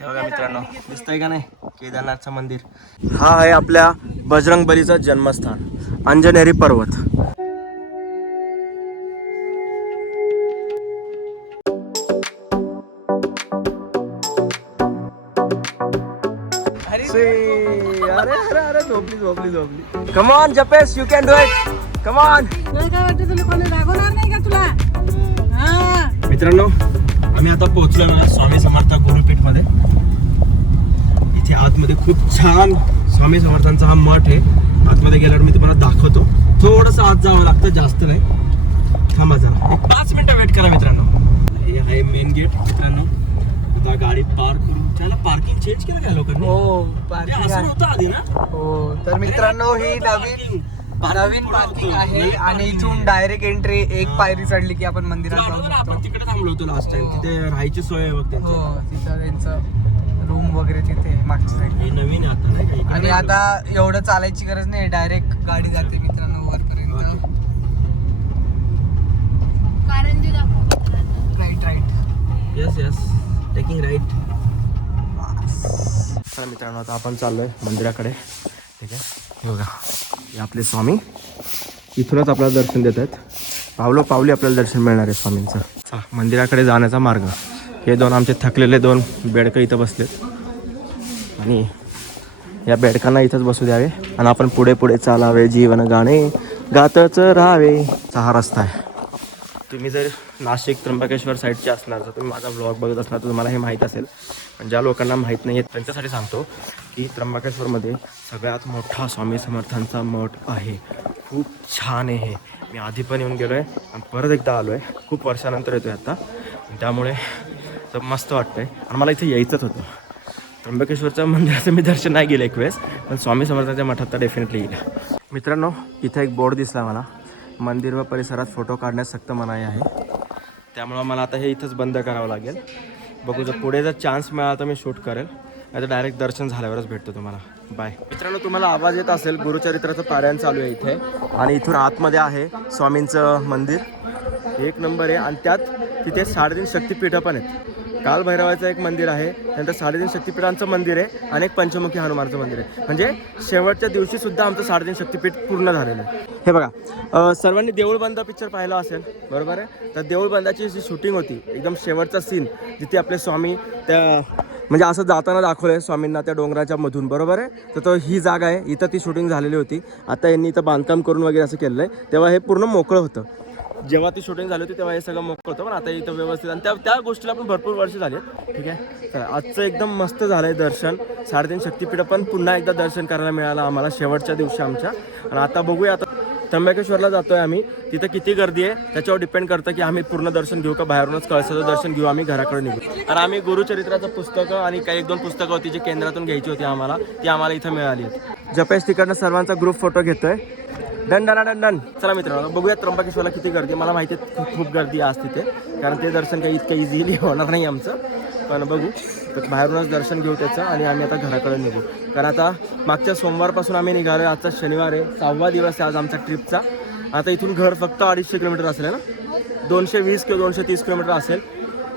हे बघा मित्रांनो, दिसतंय का नाही केदारनाथचं मंदिर. हा आहे आपल्या बजरंगबलीचं जन्मस्थान अंजनेरी पर्वत. अरे अरे अरे झोपली झोपली झोपली. Come on Japesh, you can do it. Come on. काय वाटतं तुला कोणी रागवणार नाही का तुला? हा मित्रांनो, आम्ही आता पोहोचलोय स्वामी समर्थ गुरुपीठ मध्ये. इथे आतमध्ये खूप छान स्वामी समर्थांचा हा मठ आहे. आतमध्ये गेल्यावर मी तुम्हाला दाखवतो. थोडंसं आत जावं लागतं, जास्त नाही. थांबा जरा 5 मिनिटं वेट करा मित्रांनो. हे आहे मेन गेट मित्रांनो. आता गाडी पार्क करून त्याला पार्किंग चेंज केलं काय लोकांनी? हो असं नव्हतं आधी ना. हो तर मित्रांनो ही नवीन पार्किंग आहे आणि इथून डायरेक्ट एंट्री एक पायरी चढली की आपण मंदिरात जाऊ शकतो. आपण तिकडे थांबलो होतो लास्ट टाइम. तिथे राहायची सोय आहे बघ त्यांची. हो तिथं त्यांचं रूम वगैरे तिथे मागच्या साईड. हे नवीन आहे आता नाही का? आणि आता एवढं चालायची गरज नाही, डायरेक्ट गाडी जाते मित्रांनो वरपर्यंत. Right right. Yes yes, taking right. चला मित्रांनो, आता आपण चाललोय मंदिराकडे. ठीक आहे, हे बघा हे आपले स्वामी इथूनच आपल्याला दर्शन देत आहेत. पावली आपल्याला दर्शन मिळणार आहे स्वामींचं. चला मंदिराकडे जाण्याचा मार्ग. हे दोन आमचे थकलेले 2 बेडकं इथं बसलेत आणि या बेडकांना इथंच बसू द्यावे आणि आपण पुढे पुढे चालावे, जीवन गाणे गातच राहावे. हा रस्ता आहे. तुम्ही जर नाशिक त्र्यंबकेश्वर साईडचे असणार तर तुम्ही माझा व्लॉग बघत असणार तर तुम्हाला हे माहीत असेल. पण ज्या लोकांना माहीत नाही आहे त्यांच्यासाठी सांगतो की त्र्यंबकेश्वरमध्ये सगळ्यात मोठा स्वामी समर्थांचा मठ आहे. खूप छान आहे हे. मी आधी पण येऊन गेलो आहे आणि परत एकदा आलो आहे. खूप वर्षानंतर येतो आहे आता, त्यामुळे तर मस्त वाटतं आहे आणि मला इथे यायचंच होतं. त्र्यंबकेश्वरच्या मंदिराचं मी दर्शन नाही गेलं एक वेळेस, पण स्वामी समर्थांच्या मठात तर डेफिनेटली येईल. मित्रांनो, इथे एक बोर्ड दिसला मला. मंदिर व परिसरात फोटो काढण्यास सक्त मनाई आहे. त्यामुळं मला आता हे इथंच बंद करावं लागेल. बघू, जर पुढे जर चान्स मिळाला तर मी शूट करेल, नाही तर डायरेक्ट दर्शन झाल्यावरच भेटतो तुम्हाला. बाय. मित्रांनो, तुम्हाला आवाज येत असेल, गुरुचरित्राचं पारायण चालू आहे इथे आणि इथून आतमध्ये आहे स्वामींचं मंदिर. 1 नंबर आहे आणि त्यात तिथे 3.5 शक्तिपीठं पण आहेत. कालभैरवाचं एक मंदिर आहे, त्यानंतर 3.5 शक्तिपीठांचं मंदिर आहे आणि एक पंचमुखी हनुमानचं मंदिर आहे. म्हणजे शेवटच्या दिवशी सुद्धा आमचं 3.5 शक्तिपीठ पूर्ण झालेलं आहे. हे बघा, सर्वांनी देऊळ बंद पिक्चर पाहिला असेल, बरोबर आहे? तर देऊळ बंदाची जी शूटिंग होती, एकदम शेवटचा सीन जिथे आपले स्वामी त्या म्हणजे असं जाताना दाखवलं आहे स्वामींना त्या डोंगराच्या मधून, बरोबर आहे? तर ही जागा आहे, इथं ती शूटिंग झालेली होती. आता यांनी इथं बांधकाम करून वगैरे असं केलं आहे. तेव्हा हे पूर्ण मोकळं होतं. जेव्हा ती शूटिंग झाली होती तेव्हा हे सगळं मोकळं होतं, पण आता इथं व्यवस्थित आणि त्या गोष्टीला पण भरपूर वर्ष झाली. ठीक आहे, चला आजचं एकदम मस्त झालं आहे दर्शन. 3.5 शक्तिपीठं पण पुन्हा एकदा दर्शन करायला मिळालं आम्हाला शेवटच्या दिवशी आमच्या. आणि आता बघूया, आता त्र्यंबकेश्वरला जातो आहे आम्ही. तिथं किती गर्दी आहे त्याच्यावर डिपेंड करतं की आम्ही पूर्ण दर्शन घेऊ का बाहेरूनच कळसाचं दर्शन घेऊ, आम्ही घराकडे निघू. आणि आम्ही गुरुचरित्राचं पुस्तकं आणि काही 1-2 पुस्तकं होती जी केंद्रातून घ्यायची होती आम्हाला, ती आम्हाला इथं मिळाली आहेत. जपेश तिकडनं सर्वांचा ग्रुप फोटो घेतोय. Done done done done. चला मित्रांनो, बघूया त्र्यंबकेश्वरला किती गर्दी. मला माहिती आहे खूप गर्दी आज तिथे, कारण ते दर्शन काही इतकं इझिली होणार नाही आमचं. पण बघू, तर बाहेरूनच दर्शन घेऊ त्याचं आणि आम्ही आता घराकडे निघू. कारण आता मागच्या सोमवारपासून आम्ही निघालो. आजचा शनिवार आहे, 6वा दिवस आहे आज आमच्या ट्रिपचा. आता इथून घर फक्त 250 किलोमीटर असेल ना, 220 किंवा 230 किलोमीटर असेल.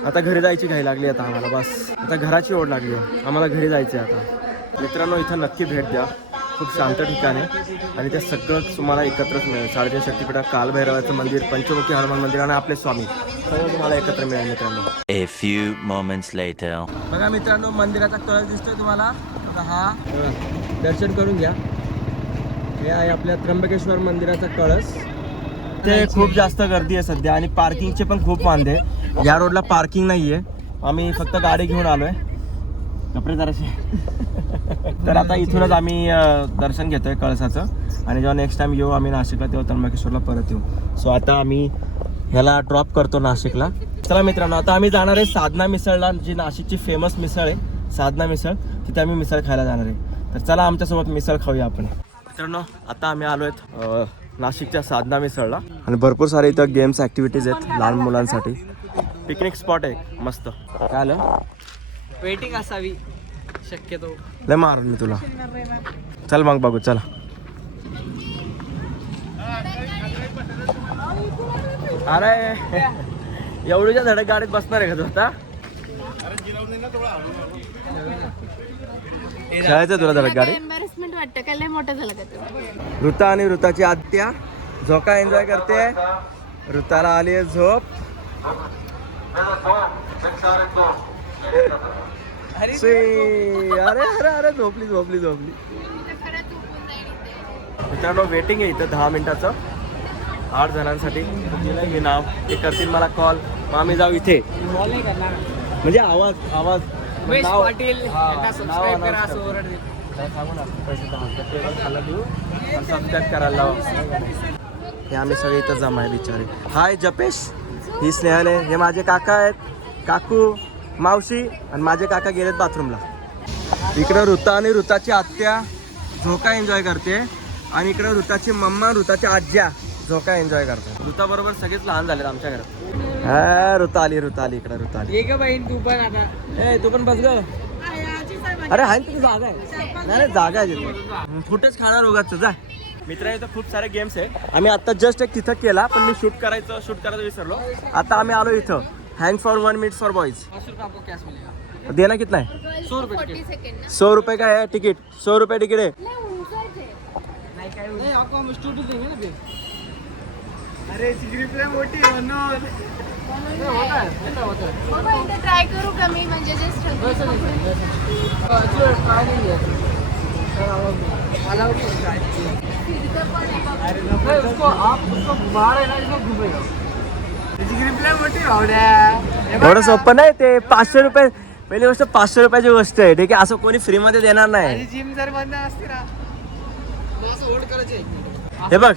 आता घरी जायची घाई लागली आता आम्हाला. बस आता घराची ओढ लागली आहे आम्हाला, घरी जायचं आहे आता. मित्रांनो, इथं नक्की भेट द्या. खूप शांत ठिकाण आहे आणि ते सगळं तुम्हाला एकत्रच मिळेल. 3.5 शक्तिपीठा, कालभैरवाचं मंदिर, पंचमुखी हनुमान मंदिर आणि आपले स्वामी सगळं तुम्हाला एकत्र मिळेल मित्रांनो. A few moments later. बघा मित्रांनो, मंदिराचा कळस दिसतोय तुम्हाला. हा दर्शन करून घ्या. हे आहे आपल्या त्र्यंबकेश्वर मंदिराचा कळस. ते खूप जास्त गर्दी आहे सध्या आणि पार्किंगचे पण खूप वांदे. या रोडला पार्किंग नाही आहे. आम्ही फक्त गाडी घेऊन आलोय. कपडे जराशे तर आता इथूनच आम्ही दर्शन घेतोय कळसाचं आणि जेव्हा नेक्स्ट टाइम येऊ आम्ही नाशिकला तेव्हा त्र्यंबकेश्वरला परत येऊ. सो आता आम्ही ह्याला ड्रॉप करतो नाशिकला. चला मित्रांनो, आता आम्ही जाणार आहे साधना मिसळला, जी नाशिकची फेमस मिसळ आहे साधना मिसळ. तिथे आम्ही मिसळ खायला जाणार आहे. तर चला आमच्यासोबत मिसळ खाऊया आपण. मित्रांनो, आता आम्ही आलो आहेत नाशिकच्या साधना मिसळला आणि भरपूर सारे इथं गेम्स ॲक्टिव्हिटीज आहेत लहान मुलांसाठी. पिकनिक स्पॉट आहे मस्त. काय आलं, वेटिंग असावी शक्यतो. लय मार मी तुला. चल मग बघू, चला. अरे एवढ्याच्या धडक गाडीत बसणार आहे का तू आता? खेळायचं तुला जरा गाडी. एम्बॅरेसमेंट वाटतं काय लय मोठं झालं का तू. ऋता आणि ऋताची आत्या झोका एन्जॉय करते. ऋताला आली आहे झोप. अरे अरे अरे झोपली झोपली झोपली. मित्रांनो वेटिंग आहे इथं 10 मिनिटाचं 8 जणांसाठी. दिलं हे नाव, ते करतील मला कॉल, मग आम्ही जाऊ इथे. म्हणजे आवाज आवाज नाव- हा, नाव announce करतो. त्याला सांगू ना, पैसे टेबल खायला देऊ आणि सबस्क्राईब करायला लावा. हे आम्ही सगळे इथं जमा आहे बिचारे. हाय जपेश, ही स्नेहाने, हे माझे काका आहेत, काकू, मावशी, आणि माझे काका गेलेत बाथरूमला. इकडं ऋता आणि ऋताची आत्या झोका एन्जॉय करते आणि इकडं ऋताची मम्मा, ऋताची आज्या झोका एन्जॉय करतात. ऋता बरोबर सगळेच लहान झालेत आमच्या घरात. हा ऋता आली इकडं ऋता आली. एक बहीण तू पण आता. ए तू पण बस ग. अरे आहे ना, तुझी जागा आहे. नाही जागा आहे तिथे. कुठेच खाणार उगाच जा. मित्र इथं खूप सारे गेम्स आहे. आम्ही आता जस्ट एक तिथं केला, पण मी शूट करायचं विसरलो. आता आम्ही आलो इथं hang for 1 minute for boys. देना कितना है? 100 रुपये का है टिकट. 100 रुपये टिकट है. ट्राय करू का मी म्हणजे एवढं सोपं नाही ते. 500 रुपये पहिली गोष्ट, 500 रुपयाची गोष्ट आहे. ठीक आहे, असं कोणी फ्री मध्ये देणार नाही. जिम जर बंद असते ना होल्ड करायचे. हे बघ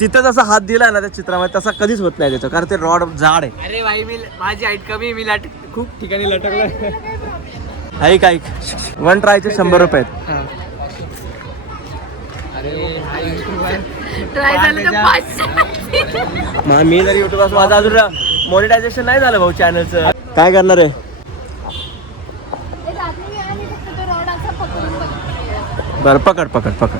तिथं जसा हात दिलाय ना त्या चित्रामध्ये, तसा कधीच होत नाही त्याचं, कारण ते रॉड जाड आहे. अरे भाई माझी हाईट कमी, मी खूप ठिकाणी लटकलोय. ऐक 1 ट्रायचे 100 रुपये आहेत. ट्राय झालं तर 500. मग मी जर युट्यूब असं माझं अजून मॉनिटायझेशन नाही झालं भाऊ चॅनलचं, काय करणार आहे? बरं पकड पकड पकड.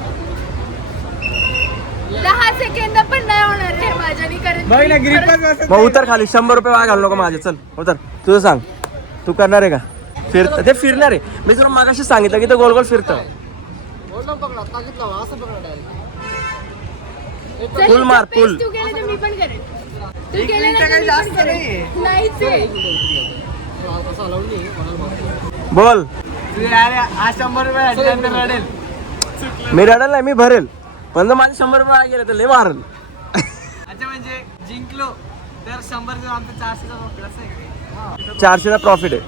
10 सेकंद पण नाही होणार रे माझ्यानी करत. मग उतर खाली. 100 रुपये वाया घालू नको माझे. चल उतर. तुझं सांग, तू करणार आहे का? ते फिरणार आहे. मी तुला मागाशी सांगितलं की ते गोल गोल फिरतं. पुल मार, पुल. तू केलं तर मी पण करेन. तू केलं ना तर मी पण करेन. नाहीच आहे. बोल. आज 100 रुपये रडेल. मी रडेल नाही, मी भरेल. पण जर माझे 100 रुपये वाया गेले तर लय मारल. अच्छा म्हणजे जिंकलो तर 100 आमचं 400चा प्लस आहे. 400चा प्रॉफिट आहे.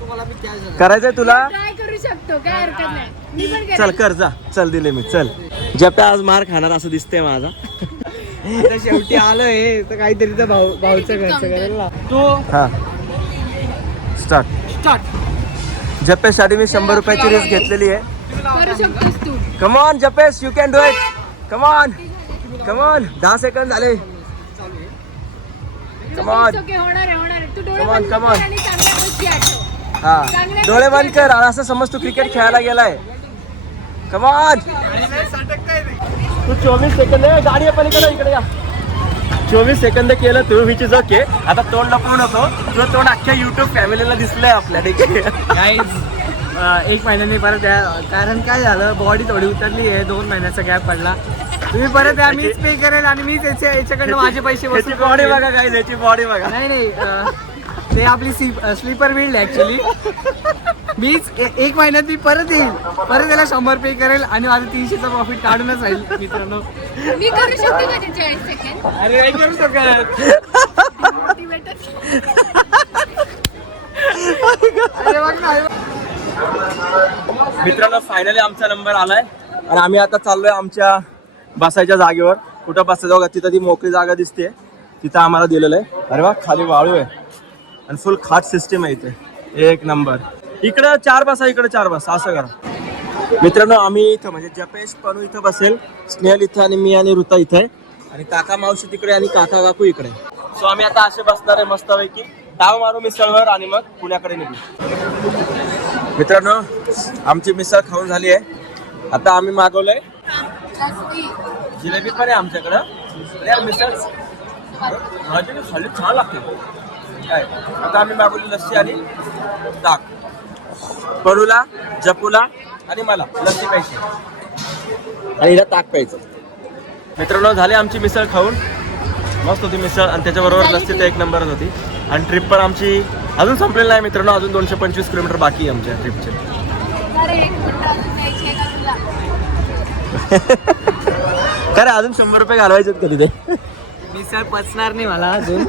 तुम्हाला मी कॅश करायचंय तुला? ट्राय करू शकतो, काय हरकत नाही. मी पण करेन. चल कर जा. चल दिले मी. चल जप्या आज मार खाणार असं दिसतंय माझा. आता शेवटी आलोय तर काहीतरी तर भाऊचं घरचं करेल ना. तू हा स्टार्ट. जपेशसाठी मी 100 रुपयाची रिस्क घेतलेली आहे. करू शकतोस तू. Come on Japesh, you can do it. Come on come on. 10 second झाले. Come on. It's okay, होणार आहे. तू डोळे Come on, बंद come कर on. आणि चांगल्या गोष्टी आठव. हा डोळे बंद कर. असं समज तू क्रिकेट खेळायला गेलाय. Come on. तू 24 सेकंद. गाडी आहे पलीकडे, इकडे या. 24 सेकंद केलं तू, विच इज ओके. आता तोंड लपवू नको. तुझं तोंड अख्ख्या युट्यूब फॅमिलीला दिसलंय आपल्या. ठीक आहे. 1 महिन्याने परत कारण काय झालं, बॉडी थोडी उतरली आहे. 2 महिन्याचा गॅप पडला. तुम्ही परत या, मीच पे करेल आणि मीच याच्याकडनं माझे पैसे याची बॉडी बघा काय, याची बॉडी बघा. नाही ते आपली स्लीपर बिल्ड ऍक्च्युली. मीच 1 महिन्यात मी परत येईल, परत त्याला 100 पे करेल आणि माझं 300चा प्रॉफिट काढूनच राहील. मित्रांनो मी करू शकते का ते 40 सेकंद? अरे नाही करू शकत. अरे बघ ना. मित्रांनो फायनली आमचा नंबर आलाय आणि आम्ही आता चाललोय आमच्या बसायच्या जागेवर. कुठं बसायचं बघा, तिथं ती मोकळी जागा दिसते, तिथं आम्हाला दिलेलं आहे. अरे वा, खाली वाळू आहे आणि फुल खाट सिस्टीम आहे इथे. एक नंबर. इकडं 4 बसा, इकडे 4 बसा, असं करा. मित्रांनो आम्ही इथं म्हणजे जपेश पनू इथं बसेल, स्नेहल इथं आणि मी आणि ऋता इथं आहे आणि काका मावशी तिकडे आणि काका काकू इकडे. सो आम्ही आता असे बसणार आहे मस्तपैकी. डाव मारू मिसळवर आणि मग पुण्याकडे निघू. मित्रांनो आमची मिसळ खाऊन झाली आहे. आता आम्ही मागवलंय जिलेबी पण आहे आमच्याकडं. मिसळ खाली छान लागते. काय आता आम्ही मागवली लस्सी आणि ताक. पडूला, जपूला आणि मला लस्सी प्यायची आणि हिला ताक प्यायचं. मित्रांनो झाली आमची मिसळ खाऊन, मस्त होती मिसळ आणि त्याच्याबरोबर लस्सी तर एक नंबरच होती. आणि ट्रिप पण आमची अजून संपलेली नाही मित्रांनो, अजून 225 किलोमीटर बाकी आहे आमच्या ट्रिपचे. काय रे अजून 100 रुपये घालवायचे का तिथे? मिसळ पचणार नाही मला अजून.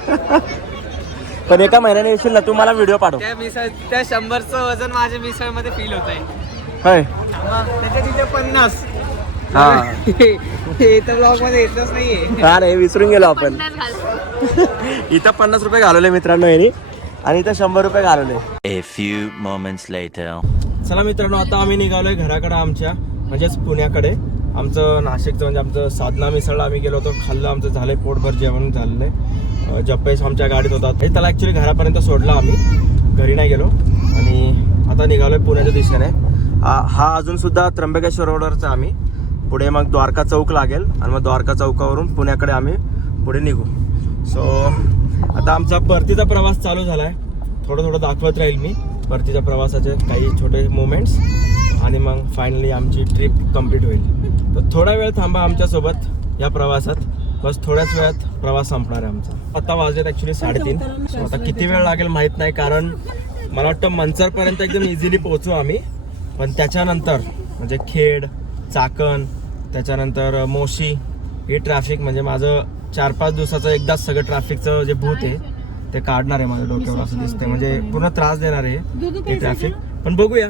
पण एका महिन्याने येशील ना तू, मला व्हिडिओ पाठव. त्या मिसळ त्या 100चं वजन माझ्या मिसळ मध्ये फील होत आहे. होय त्याच्या तिथे 50. हा हे तर ब्लॉग मध्ये येतच नाहीये. हा रे विसरून गेलो आपण. इथं 50 रुपये घालवले मित्रांनो यांनी आणि इथं 100 रुपये घालवले. A few moments later. चला मित्रांनो आता आम्ही निघालोय घराकडे आमच्या, म्हणजेच पुण्याकडे. आमचं नाशिकचं म्हणजे आमचं साधना मिसळला आम्ही गेलो होतो, खाल्लं, आमचं झालंय पोटभर जेवण झालेलं आहे. जपेश आमच्या गाडीत होता, त्याला ॲक्च्युली घरापर्यंत सोडला आम्ही, घरी नाही गेलो. आणि आता निघालोय पुण्याच्या दिशेने. हा अजून सुद्धा त्र्यंबकेश्वर रोडवरचा आम्ही, पुढे मग द्वारका चौक लागेल आणि मग द्वारका चौकावरून पुण्याकडे आम्ही पुढे निघू. सो आता आमचा परतीचा प्रवास चालू झाला आहे. थोडं दाखवत राहील मी परतीच्या प्रवासाचे काही छोटे मोमेंट्स आणि मग फायनली आमची ट्रिप कंप्लीट होईल. तर थोडा वेळ थांबा आमच्यासोबत या प्रवासात, बस थोड्याच वेळात प्रवास संपणार आहे आमचा. आता वाजलेत ॲक्च्युली 3:30. सो आता किती वेळ लागेल माहीत नाही, कारण मला वाटतं मनसरपर्यंत एकदम इझिली पोहोचू आम्ही. पण त्याच्यानंतर म्हणजे खेड, चाकण, त्याच्यानंतर मोशी, हे ट्रॅफिक म्हणजे माझं 4-5 दिवसाचं एकदाच सगळं ट्रॅफिकचं जे भूत आहे ते काढणार आहे माझ्या डोक्यावर असं दिसतंय. म्हणजे पूर्ण त्रास देणार आहे हे ट्रॅफिक. पण बघूया.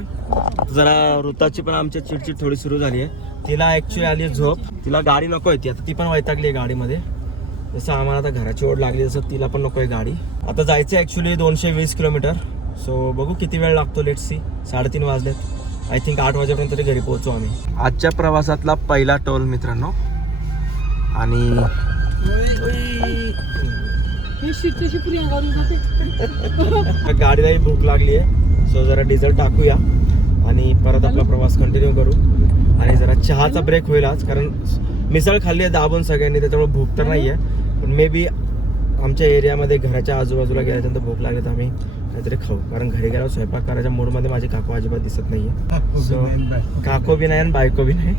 जरा ऋताची पण आमच्या चिडचिड थोडी सुरू झाली आहे. तिला ॲक्च्युली आली झोप, तिला गाडी नको आहे, ती आता ती पण वैतागली आहे गाडीमध्ये. जसं आम्हाला आता घराची ओढ लागली तसं तिला पण नको आहे गाडी. आता जायचं आहे ॲक्च्युली 220 किलोमीटर. सो बघू किती वेळ लागतो, लेट्स सी. 3:30 वाजलेत. आय थिंक 8 वाजेपर्यंत तरी घरी पोहोचू आम्ही. आजच्या प्रवासातला पहिला टोल मित्रांनो. आणि गाडीलाही भूक लागली आहे, सो जरा डिझेल टाकूया आणि परत आपला प्रवास कंटिन्यू करू. आणि जरा चहाचा ब्रेक होईल आज, कारण मिसळ खाल्ली आहे दाबून सगळ्यांनी, त्याच्यामुळे भूक तर नाही आहे. पण मे बी आमच्या एरियामध्ये घराच्या आजूबाजूला गेल्यानंतर भूक लागली तर आम्ही काहीतरी खाऊ, कारण घरी गेल्यावर स्वयंपाक करायच्या मूडमध्ये माझी काकू अजिबात दिसत नाहीये. सो काकू बी नाही आणि बायको बी नाही.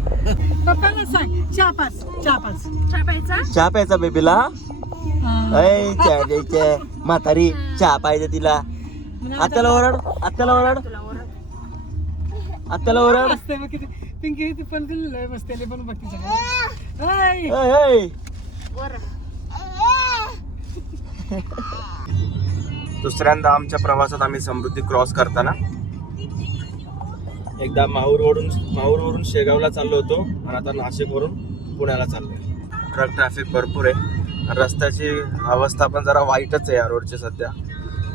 चहा प्यायचा बेबीला, म्हातारी चहा पाहिजे तिला. आत्याला ओरड, आत्याला ओरड, आत्याला ओरड. दुसऱ्यांदा आमच्या प्रवासात आम्ही समृद्धी क्रॉस करताना एकदा माहूरवरून शेगावला चाललो होतो आणि आता नाशिकवरून पुण्याला चाललोय. ट्रक ट्रॅफिक भरपूर आहे, रस्त्याची अवस्था पण जरा वाईटच आहे या रोडची सध्या.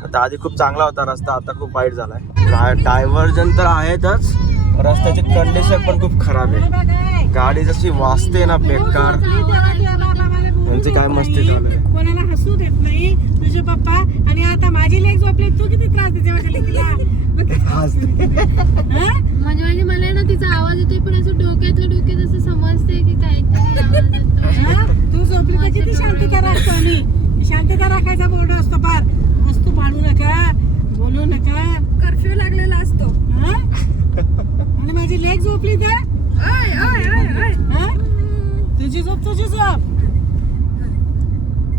आता आधी खूप चांगला होता रस्ता, आता खूप वाईट झालाय. डायव्हर्जन तर आहेतच, रस्त्याची कंडिशन पण खूप खराब आहे. गाडी जशी वाजते ना बेकार, म्हणजे काय मस्ती चालू आहे. कोणाला हसू देत नाही तुझे पप्पा. आणि आता माझी लेक झोपली, तू किती त्रास देते माझ्या लेकीला. म्हणजे मला ना तिचा आवाज येतोय, पण असं डोक्यात असं समजते की काहीतरी आवाज येतो. तू झोपली तर किती शांतता राखतो आम्ही. शांतता राखायचा बोर्ड असतो, पार असतो. भांडू नका, बोलू नका, कर्फ्यू लागलेला असतो. आणि माझी लेक झोपली तर तुझी झोप, तुझी झोप.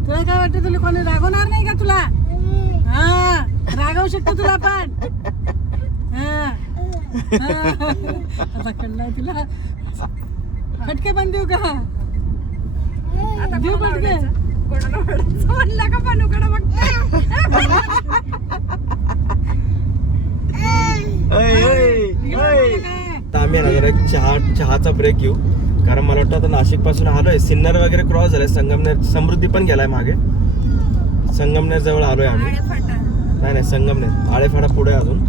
तुला काय वाटतं, तुला कोणी रागवणार नाही का तुला? हा, रागवू शकतो तुला पण. आता कळलाय तुला. फटके पण देऊ का? देऊ फटके. म्हणला का पाणूकडे बघते. आम्ही ना जरा चहाचा ब्रेक घेऊ, कारण मला वाटतं आता नाशिक पासून आलोय, सिन्नर वगैरे क्रॉस झालंय, संगमनेर, समृद्धी पण गेलाय मागे. संगमनेर जवळ आलोय आम्ही. नाही संगमनेर, आळेफाडा पुढे अजून.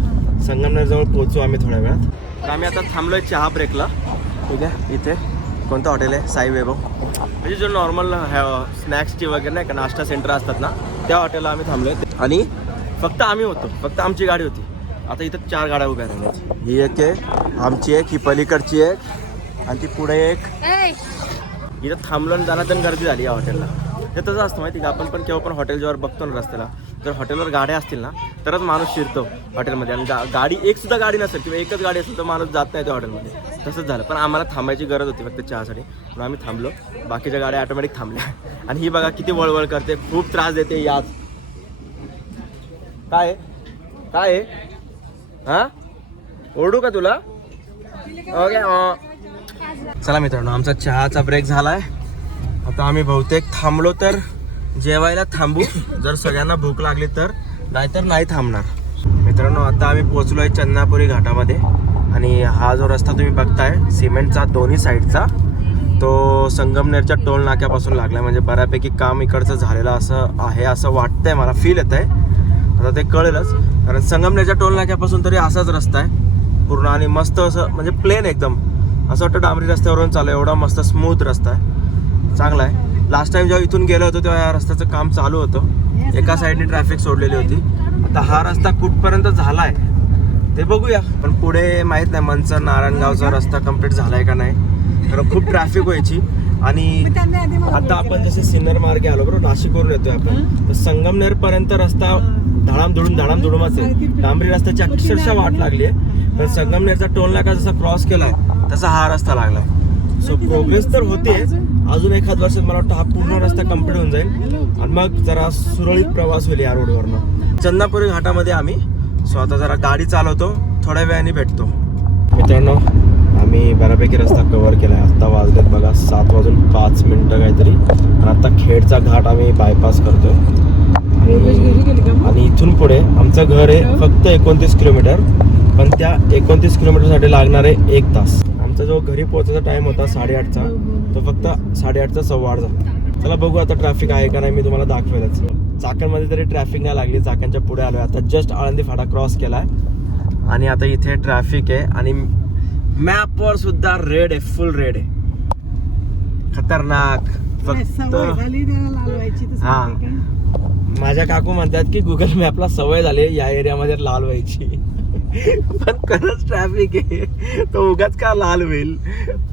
संगमनेर जवळ पोहोचू आम्ही थोड्या वेळात. तर आम्ही आता थांबलोय चहा ब्रेकला. ठीक आहे, इथे कोणतं हॉटेल आहे? साई वैभव. म्हणजे जो नॉर्मल स्नॅक्सची वगैरे नाही का नाश्ता सेंटर असतात ना, त्या हॉटेलला आम्ही थांबलोय. आणि फक्त आम्ही होतो, फक्त आमची गाडी होती. आता इथं 4 गाड्या उभ्या राहिल्यात. ही एक आहे, आमची एक, ही पलीकडची एक आणि ती पुढे एक. इथं थांबलो आणि जाणार तर गर्दी झाली या हॉटेलला. हे तसं असतं माहिती का, आपण पण केव्हा पण हॉटेल जेव्हा बघतो ना रस्त्याला, जर हॉटेलवर गाड्या असतील ना तरच माणूस शिरतो हॉटेलमध्ये. आणि गाडी एक सुद्धा गाडी नसेल किंवा एकच गाडी असेल तर माणूस जात नाही त्या हॉटेलमध्ये. तसंच झालं. पण आम्हाला थांबायची गरज होती फक्त चहासाठी म्हणून आम्ही थांबलो. बाकीच्या गाड्या ऑटोमॅटिक थांबल्या. आणि ही बघा किती वळवळ करते, खूप त्रास देते. याच काय काय हां ओरडू का तुला? ओके. चला मित्रांनो, आमचा चहाचा ब्रेक झालाय. आता आम्ही बहुतेक थांबलो तर जेवायला थांबू, जर सगळ्यांना भूक लागली तर, नाहीतर नाही थांबणार. मित्रांनो, आता आम्ही पोहोचलोय चन्नापुरी घाटामध्ये. आणि हा जो रस्ता तुम्ही बघताय सिमेंटचा दोन्ही साईडचा, तो संगमनेरच्या टोल नाक्यापासून लागला. म्हणजे बऱ्यापैकी काम इकडचं झालेलं असं आहे असं वाटतंय, मला फील येत आहे. आता ते कळेलच, कारण संगमनेरच्या टोल नाक्यापासून तरी असाच रस्ता आहे पूर्ण. आणि मस्त असं म्हणजे प्लेन एकदम, असं वाटतं डांबरी रस्त्यावरून चालू आहे. एवढा मस्त स्मूथ रस्ता आहे, चांगला आहे. लास्ट टाइम जेव्हा इथून गेलो होतो तेव्हा या रस्त्याचं काम चालू होतं, एका साईडने ट्रॅफिक सोडलेली होती. आता हा रस्ता कुठपर्यंत झाला आहे ते बघूया. पण पुढे माहीत नाही, मंचर नारायणगावचा रस्ता कंप्लीट झाला आहे का नाही, कारण खूप ट्रॅफिक व्हायची. आणि आता आपण जसे सिन्नर मार्गे आलो बरोबर, नाशिकवरून येतोय आपण, तर संगमनेर पर्यंत रस्ता धडामधुडूमच आहे. डांबरी रस्त्याची अक्षरशः वाट लागली आहे. पण संगमनेरचा टोल नाका जसा क्रॉस केलाय तसा हा रस्ता लागलाय. सो प्रोग्रेस तर होते. अजून एखाद वर्षात मला वाटतं हा पूर्ण रस्ता कंप्लीट होऊन जाईल आणि मग जरा सुरळीत प्रवास होईल या रोडवरनं. चन्नापुरी घाटामध्ये आम्ही. सो आता जरा गाडी चालवतो, थोड्या वेळाने भेटतो. मित्रांनो, आम्ही बऱ्यापैकी रस्ता कव्हर केलाय. आत्ता वाजलेत बघा 7:05 काहीतरी. आणि आता खेडचा घाट आम्ही बायपास करतोय. आणि इथून पुढे आमचं घर आहे फक्त 29 किलोमीटर, पण त्या 29 किलोमीटरसाठी लागणार आहे 1 तास. आमचा जो घरी पोहोचायचा टाइम होता 8:30चा, तो फक्त 8:30चा 8:15 झाला. चला बघू आता ट्रॅफिक आहे का नाही, मी तुम्हाला दाखवेलच. चाकणमध्ये तरी ट्रॅफिक नाही लागली, चाकणच्या पुढे आलोय. आता जस्ट आळंदी फाटा क्रॉस केलाय आणि आता इथे ट्रॅफिक आहे. आणि मॅपवर सुद्धा रेड आहे, फुल रेड आहे, खतरनाक. फक्त हा, माझ्या काकू म्हणतात की गुगल मॅपला सवय झाली या एरियामध्ये लाल व्हायची. पण खरंच ट्रॅफिक आहे, तो उगाच का लाल होईल.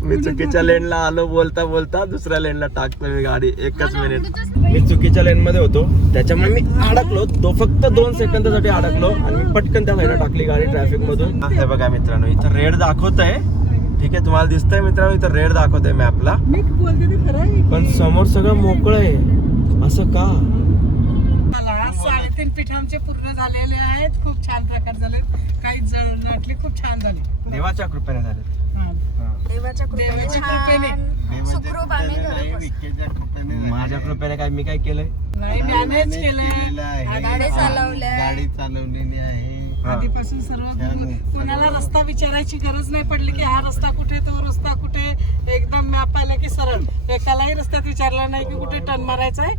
मी चुकीच्या लेनला आलो, बोलता बोलता दुसऱ्या लेनला टाकतो मी गाडी. एकच मिनिट, मी चुकीच्या लेन मध्ये होतो त्याच्यामुळे मी अडकलो. तो फक्त 2 सेकंदासाठी अडकलो आणि मी पटकन त्या साईडला टाकली गाडी ट्रॅफिक मधून. हे बघा मित्रांनो, इथं रेड दाखवत आहे. ठीक आहे, तुम्हाला दिसतंय मित्रांनो, इथं रेड दाखवत आहे मॅपला, पण समोर सगळं मोकळं आहे. असं का? 3.5 पीठ आमचे पूर्ण झालेले आहेत. खूप छान प्रकार झाले, काही नाटले खूप छान झाले. देवाच्या कृपेने झाले. देवाच्या कृपेने सुखरूप आम्ही घरी पोहोचलो. माझ्या कृपेने काय मी काय केलंय? नाही, मॅनेज केलंय, गाडी चालवलेली आहे. आधीपासून सर्व. कोणाला रस्ता विचारायची गरज नाही पडली की हा रस्ता कुठे, तो रस्ता कुठे. एकदम मॅप पाहिला की सरळ. एकालाही रस्त्यात विचारलं नाही की कुठे टर्न मारायचा आहे.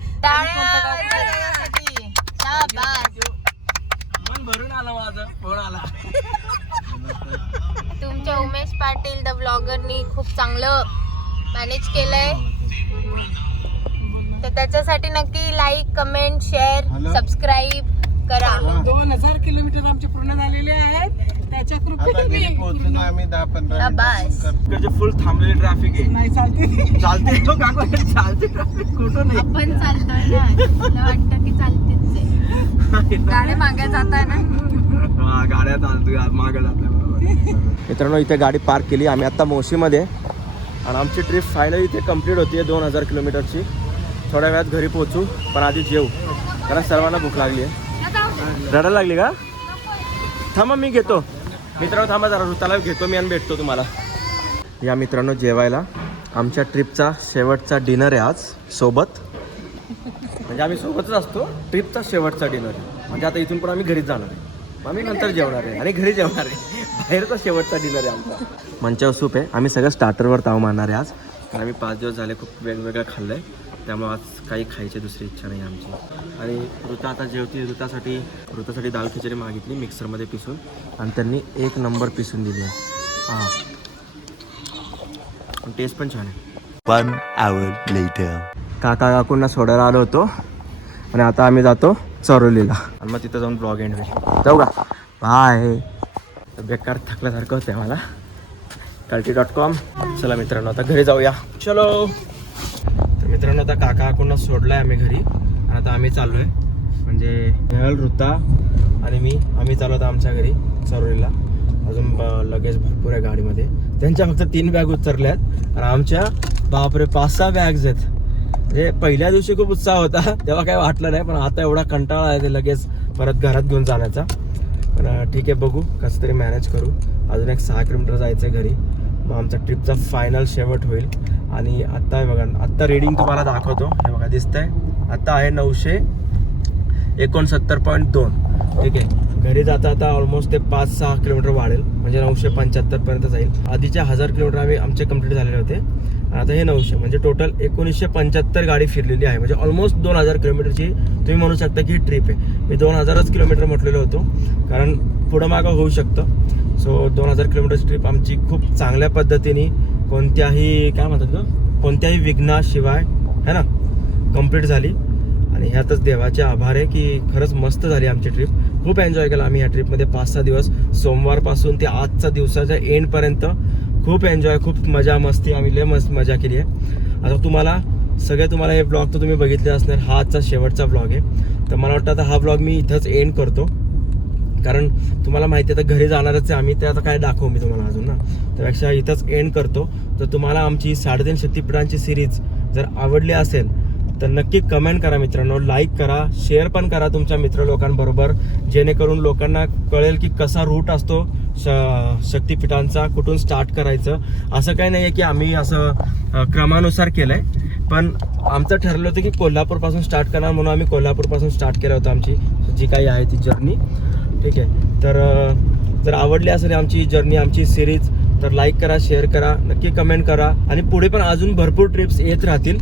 मन भरून आलं माझं, फोन आला. तुमच्या उमेश पाटील द ब्लॉगरनी खूप चांगलं मॅनेज केलंय, तर त्याच्यासाठी नक्की लाईक, कमेंट, शेअर, सबस्क्राईब करा. 2000 किलोमीटर आमचे पूर्ण झालेले आहेत. त्याच्या कृपेने पोहोचून आम्ही 10-15 बस. इकडचे फुल थांबलेली ट्रॅफिक आहे. नाही चालते. चालते तो काका, चालते ट्रॅफिक कुठं नाही. आपण चालतोय ना, मला वाटतं की चालतेच आहे. गाडी मागे जात आहे ना. हा, गाड्या चालतोय मागे जातोय बरोबर. मित्रांनो, इथे गाडी पार्क केली आम्ही आता मोशीमध्ये. आणि आमची ट्रिप फायनली इथे कंप्लीट होती 2000 किलोमीटरची. थोड्या वेळात घरी पोहोचू, पण आधी जेवू, कारण सर्वांना भूक लागली आहे. रडायला लागली का? थांबा मी घेतो. मित्रांनो थांबा जरा, ऋताला घेतो मी आणि भेटतो तुम्हाला. या मित्रांनो जेवायला आमच्या ट्रिपचा शेवटचा डिनर आहे आज सोबत. म्हणजे आम्ही सोबतच असतो. ट्रिपचा शेवटचा डिनर म्हणजे आता इथून पण आम्ही घरीच जाणार आहे. आम्ही नंतर जेवणार आहे आणि घरी जेवणार आहे. बाहेरचा शेवटचा डिनर आहे आमचा. मंचाव सूप आहे. आम्ही सगळं स्टार्टरवर ताव मारणार आहे आज, कारण आम्ही 5 दिवस झाले खूप वेगवेगळं खाल्लं आहे. त्यामुळे आज काही खायची दुसरी इच्छा नाही आमची. आणि ऋता आता जेवती. ऋतासाठी दाल खिचडी मागितली मिक्सरमध्ये पिसून, आणि त्यांनी 1 नंबर पिसून दिली आहे. हां, टेस्ट पण छान आहे. 1 hour later. काका काकूंना सोडायला आलो होतो आणि आता आम्ही जातो चरोलीला, आणि मग तिथं जाऊन ब्लॉग एंड होईल. जाऊ का? बाय. बेकार थकल्यासारखं होतं मला. kalti.com. चला मित्रांनो आता घरी जाऊया. चलो. तर मित्रांनो आता काका काकूंना सोडलाय आम्ही घरी, आणि आता आम्ही चाललोय. म्हणजे नेहल, ऋता आणि मी आम्ही चालू होतो आमच्या घरी सरोलीला. अजून लगेज भरपूर आहे गाडीमध्ये. त्यांच्या फक्त 3 बॅग उतरल्यात आणि आमच्या बापरे 5-6 बॅग्स आहेत. म्हणजे पहिल्या दिवशी खूप उत्साह होता तेव्हा काही वाटलं नाही, पण आता एवढा कंटाळा आहे ते लगेच परत घरात घेऊन जाण्याचा. पण ठीक आहे, बघू कसं तरी मॅनेज करू. अजून एक 6 किलोमीटर जायचं आहे घरी, मग आमचा ट्रिपचा फायनल शेवट होईल. आणि आत्ता आहे बघा, आत्ता रीडिंग तुम्हाला दाखवतो. हे बघा दिसतंय, आत्ता आहे 969.2. ठीक आहे. घरी जाता आता ऑलमोस्ट ते 5-6 किलोमीटर वाढेल, म्हणजे 975 पर्यंत जाईल. आधीच्या 1000 किलोमीटर आमचे कंप्लीट झालेले होते, आता हे 900, म्हणजे टोटल 1975 गाडी फिरलेली आहे. म्हणजे ऑलमोस्ट 2000 किलोमीटरची तुम्ही म्हणू शकता की ही ट्रिप आहे. मी 2000च किलोमीटर म्हटलेलो होतो, कारण पुढं मागं होऊ शकतं. सो 2000 किलोमीटरची ट्रिप आमची खूप चांगल्या पद्धतीने कोणत्याही काय म्हणतात ग कोणत्याही विघ्नाशिवाय है ना कंप्लीट झाली. आणि ह्यातच देवाचे आभार आहे की खरंच मस्त झाली आमची ट्रिप. खूप एन्जॉय केला आम्ही ह्या ट्रिपमध्ये. 5-6 दिवस, सोमवारपासून ते आजचा दिवसाच्या एंडपर्यंत खूप एन्जॉय, खूप मजा मस्ती, आम्ही लय मस्त मजा केली आहे. आता तुम्हाला हे ब्लॉग तर तुम्ही बघितले असणार. हा आजचा शेवटचा ब्लॉग आहे, तर मला वाटतं आता हा ब्लॉग मी इथंच एंड करतो, कारण तुम्हाला माहिती आहे आता घरी जाणारच आहे आम्ही. ते आता काय दाखवू मी तुम्हाला अजून ना, त्यापेक्षा इथंच एंड करतो. तर तुम्हाला आमची 3.5 शक्तिपीठांची सिरीज जर आवडली असेल तर नक्की कमेंट करा मित्रांनो, लाईक करा, शेअर पण करा तुमच्या मित्र लोकांबरोबर, जेणेकरून लोकांना कळेल की कसा रूट असतो शक्तिपीठांचा, कुठून स्टार्ट करायचं. असं काही नाही आहे की आम्ही असं क्रमानुसार केलं आहे, पण आमचं ठरलं होतं की कोल्हापूरपासून स्टार्ट करणार, म्हणून आम्ही कोल्हापूरपासून स्टार्ट केलं होतं आमची जी काही आहे ती जर्नी. ठीक आहे. तर जर आवडली असेल आमची जर्नी, आमची सिरीज, तर लाईक करा, शेअर करा, नक्की कमेंट करा. आणि पुढे पण अजून भरपूर ट्रिप्स येत राहतील.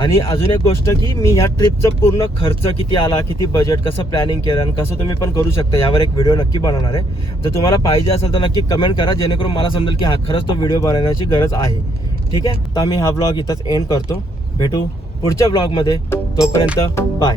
आणि अजून एक गोष्ट की मी ह्या ट्रिपचं पूर्ण खर्च किती आला, किती बजेट, कसं प्लॅनिंग केलं आणि कसं तुम्ही पण करू शकता, यावर एक व्हिडिओ नक्की बनवणार आहे. जर तुम्हाला पाहिजे असेल तर नक्की कमेंट करा, जेणेकरून मला समजेल की हा खरंच तो व्हिडिओ बनवण्याची गरज आहे. ठीक आहे. तर मी हा ब्लॉग इथंच एंड करतो. भेटू पुढच्या ब्लॉगमध्ये. तोपर्यंत बाय.